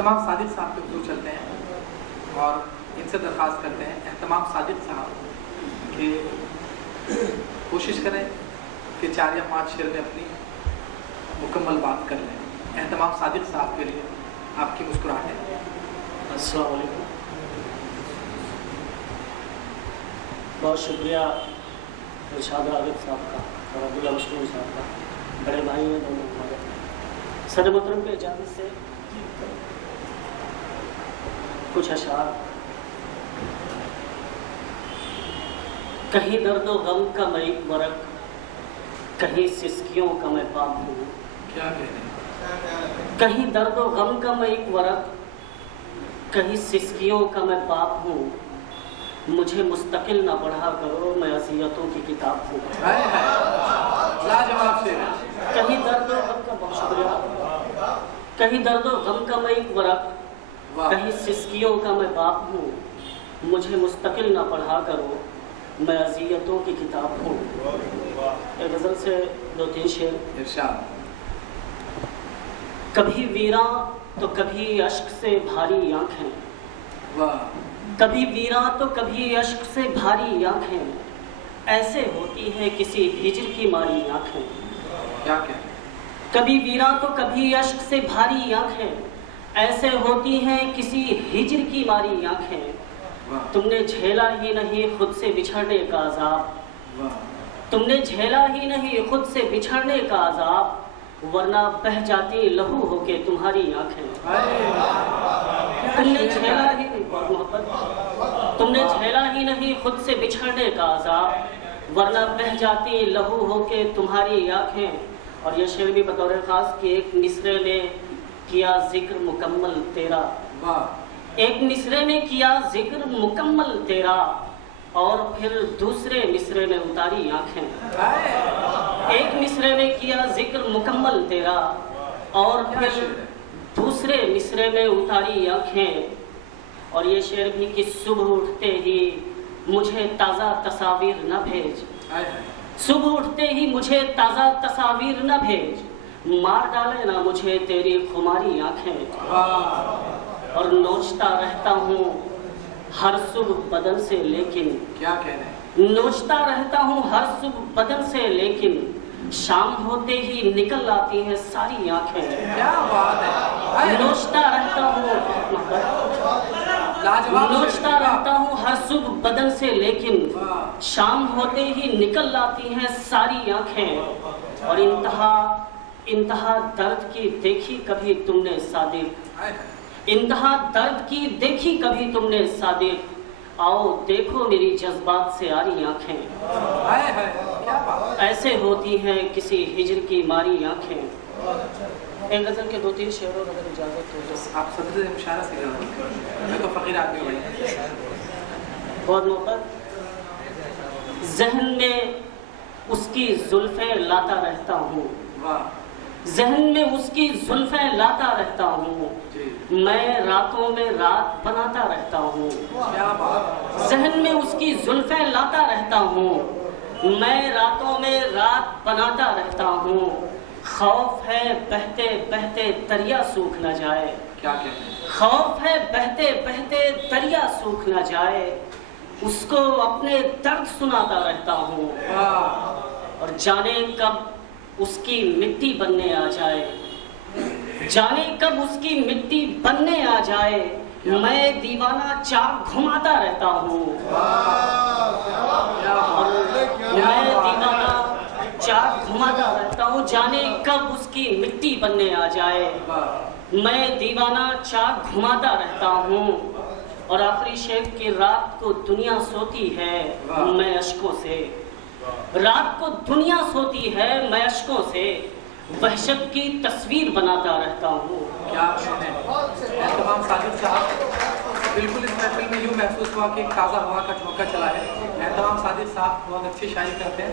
اہتمام صادق صاحب کے حضور چلتے ہیں اور ان سے درخواست کرتے ہیں اہتمام صادق صاحب کہ کوشش کریں کہ 4 یا 5 شعر میں اپنی مکمل بات کر لیں. اہتمام صادق صاحب کے لیے آپ کی مسکراہٹیں. السلام علیکم. بہت شکریہ ارشاد عابد صاحب کا اور عبداللہ مشکور صاحب کا. بڑے بھائی ہیں دونوں ہمارے. صدر محترم کے اجازت سے کچھ اشعار. کہیں درد و غم کا میں ایک ورق, کہیں سسکیوں کا میں پاپ ہوں. کیا کہہ رہے ہیں؟ کہیں درد و غم کا میں ایک ورق, کہیں سسکیوں کا میں باپ ہوں. مجھے مستقل نہ پڑھا کرو, میں اذیتوں کی کتاب ہوں. لاجواب شعر. کہیں درد و غم کا, بہت شکریہ, کہیں درد و غم کا میں ایک ورق, کہیں سسکیوں کا میں باپ ہوں. مجھے مستقل نہ پڑھا کرو, میں اذیتوں کی کتاب ہوں. ایک غزل سے 2-3 شعر. ارشاد. کبھی ویراں تو کبھی اشک سے بھاری آنکھیں, واہ. کبھی ویراں تو کبھی اشک سے بھاری آنکھیں, ایسے ہوتی ہے کسی ہجر کی ماری آنکھیں. کیا کہہ رہے ہیں؟ کبھی ویراں تو کبھی اشک سے بھاری آنکھیں, ایسے ہوتی ہیں کسی ہجر کی ماری آنکھیں. تم نے جھیلا ہی نہیں خود سے بچھڑنے کا عذاب, تم نے جھیلا ہی نہیں خود سے بچھڑنے کا عذاب, ورنہ بہہ جاتی لہو ہو کے تمہاری آنکھیں. تم نے جھیلا ہی نہیں, بہت محبت, تم نے جھیلا ہی نہیں خود سے بچھڑنے کا عذاب, ورنہ بہہ جاتی لہو ہو کے تمہاری آنکھیں. اور یہ شعر بھی بطور خاص کہ ایک مصرے نے کیا ذکر مکمل تیرا, ایک مصرے نے کیا ذکر مکمل تیرا, اور پھر دوسرے مصرے میں اتاری آنکھیں. ایک مصرے نے کیا ذکر مکمل تیرا, اور پھر دوسرے مصرے میں اتاری آنکھیں. اور یہ شعر بھی کہ صبح اٹھتے ہی مجھے تازہ تصاویر نہ بھیج, صبح اٹھتے ہی مجھے تازہ تصاویر نہ بھیج, مار ڈالے نہ مجھے تیری خماری آنکھیں. اور نوچتا رہتا ہوں ہر صبح بدن سے لیکن, کیا کہہ رہے ہیں؟ نوچتا رہتا ہوں ہر صبح بدن سے لیکن, شام ہوتے ہی نکل آتی ہیں ساری آنکھیں. کیا بات ہے. نوچتا رہتا ہوں, نوچتا رہتا ہوں ہر صبح بدن سے لیکن, شام ہوتے ہی نکل آتی ہیں ساری آنکھیں. اور انتہا درد کی دیکھی کبھی تم نے صادق, انتہا درد کی دیکھی کبھی تم نے صادق, آؤ دیکھو میری جذبات سے آری آنکھیں. ایسے ہوتی ہیں کسی ہجر کی ماری آنکھیں. ایک غزل کے 2-3 شعر اور اگر اجازت ہو تو. آپ صدر مشارہ سے میں تو فقیر آدمی بڑی. بہت محبت. ذہن میں اس کی زلفیں لاتا رہتا ہوں, ذہن میں اس کی زلفیں لاتا رہتا ہوں, میں راتوں میں رات بناتا رہتا ہوں. ذہن میں اس کی زلفیں لاتا رہتا ہوں, میں راتوں میں رات بناتا رہتا ہوں. خوف ہے بہتے بہتے دریا سوکھ نہ جائے, خوف ہے بہتے بہتے دریا سوکھ نہ جائے, اس کو اپنے درد سناتا رہتا ہوں. اور جانے کب اس کی مٹی بننے آ جائے, جانے کب اس کی مٹی بننے آ جائے, میں دیوانہ چاک گھماتا رہتا ہوں. میں دیوانہ چاک گھماتا رہتا ہوں, جانے کب اس کی مٹی بننے آ جائے, میں دیوانہ چاک گھماتا رہتا ہوں. اور آخری شعر کی رات کو دنیا سوتی ہے میں اشکوں سے, رات کو دنیا سوتی ہے میں اشکوں سے, وحشت کی تصویر بناتا رہتا ہوں. کیا اہتمام صادق صاحب, بالکل اس محفل میں یوں محسوس ہوا کہ ایک تازہ ہوا کا جھونکا چلا ہے. اہتمام صادق صاحب بہت اچھی شاعری کرتے ہیں.